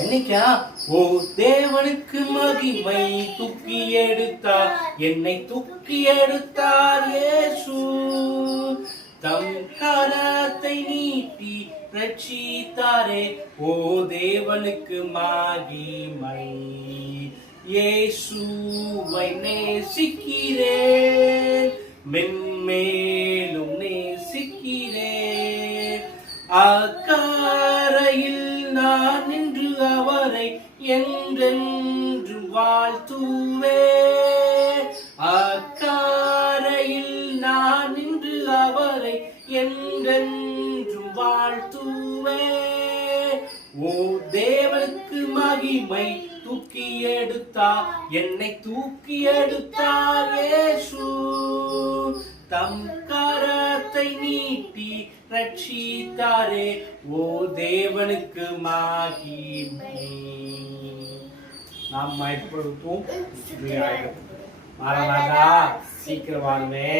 இன்னைக்கா ஓ தேவனுக்கு மகிமை தூக்கி எடுத்தார், என்னை தூக்கி எடுத்தார் இயேசு. தம் கரத்தை நீட்டி ரட்சித்தாரே, ஓ தேவனுக்கு மகிமை. இயேசுவை நேசிக்கிறேன், மென்மேலும் நேசிக்கிறேன். அக்கரையில் நான் நின்று அவரை என்றென்று வாழ்த்துவேன். அக்கரையில் நான் நின்று அவரை என்றென்று வாழ்த்துவேன். ஓ தேவனுக்கு மகிமை தூக்கி எடுத்தார், என்னை தூக்கி எடுத்தார் இயேசு. தம் கரத்தை நீட்டி ரட்சித்தாரே, ஓ தேவனுக்கு மகிமை. நாம் எப்பொழுதும் மாறனாதா சீக்கிரம் வாருமே.